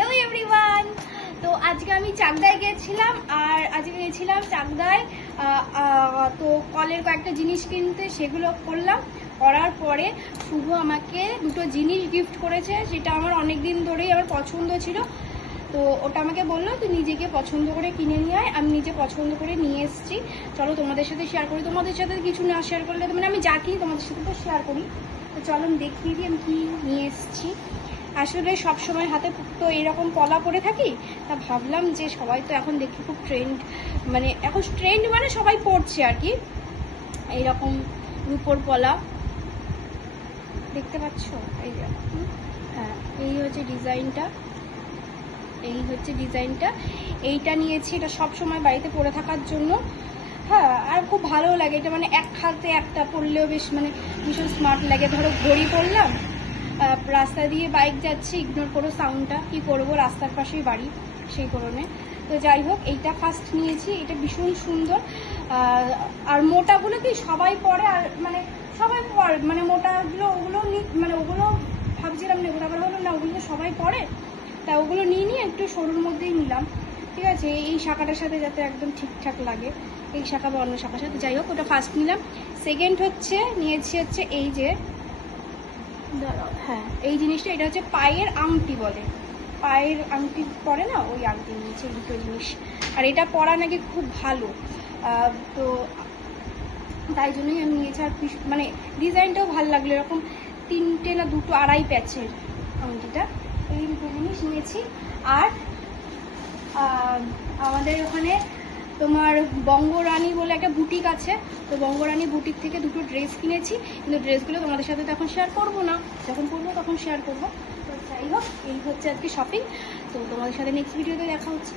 Hello everyone. তো আজকে আমি চাকদায় গেছিলাম, আর আজকে গেছিলাম চাকদায় তো কলের কয়েকটা জিনিস কিনতে, সেগুলো করলাম। করার পরে শুভ আমাকে দুটো জিনিস গিফট করেছে, যেটা আমার অনেক দিন ধরেই আমার পছন্দ ছিল। তো ওটা আমাকে বললো তুই নিজেকে পছন্দ করে কিনে নিয়ে আয়। আমি নিজে পছন্দ করে নিয়ে এসেছি। চলো তোমাদের সাথে শেয়ার করি। তোমাদের সাথে কিছু না শেয়ার করলে মানে আমি যা কিনি তোমাদের সাথে তো শেয়ার করি। তো চলো আমি দেখিয়ে দিই আমি কি নিয়ে এসেছি। আসলে সব সময় হাতে তো এরকম পলা পরে থাকি, তা ভাবলাম যে সবাই তো এখন দেখি খুব ট্রেন্ড, মানে এখন ট্রেন্ড মানে সবাই পরছে আর কি, এইরকম রূপোর পলা দেখতে পাচ্ছ। এই হ্যাঁ, এই হচ্ছে ডিজাইনটা, এইটা নিয়েছি। এটা সব সময় বাড়িতে পরে থাকার জন্য। হ্যাঁ, আর খুব ভালো লাগে এটা, মানে এক হাতে একটা পরলেও বেশ মানে ভীষণ স্মার্ট লাগে। ধরো ঘড়ি পরলাম, রাস্তা দিয়ে বাইক যাচ্ছি, ইগনোর করো সাউন্ডটা, কি করবো, রাস্তার পাশেই বাড়ি সেই কারণে। তো যাই হোক, এইটা ফার্স্ট নিয়েছি, এটা ভীষণ সুন্দর। আর মোটাগুলো কি সবাই পরে, আর মানে সবাই পরে, মানে মোটাগুলো ওগুলো মানে ওগুলো ভাবছিলাম নেবো, তারপরে হলো না ওগুলো সবাই পরে, তা ওগুলো নিয়ে একটু সরুর মধ্যেই নিলাম। ঠিক আছে, এই শাখাটার সাথে যাতে একদম ঠিকঠাক লাগে, এই শাখা বা অন্য শাখার সাথে। যাই হোক, ওটা ফার্স্ট নিলাম। সেকেন্ড নিয়েছি হচ্ছে এই যে, হ্যাঁ এই জিনিসটা, এটা হচ্ছে পায়ের আংটি বলে, পায়ের আংটি পরে না, ওই আংটি নিয়েছি, দুটো জিনিস। আর এটা পরা নাকি খুব ভালো, তো তাই জন্যই আমি নিয়েছি। আর মানে ডিজাইনটাও ভালো লাগলো, এরকম তিনটে না দুটো আড়াই প্যাচের আংটিটা, এই দুটো জিনিস নিয়েছি। আর আমাদের ওখানে তোমার বঙ্গরানী বলে একটা বুটিক আছে, তো বঙ্গরানী বুটিক থেকে দুটো ড্রেস কিনেছি, কিন্তু ড্রেসগুলো তোমাদের সাথে তো এখন শেয়ার করবো না, যখন করবো তখন শেয়ার করবো। তো যাই হোক, এই হচ্ছে আজকে শপিং। তো তোমাদের সাথে নেক্সট ভিডিওতে দেখা হচ্ছে।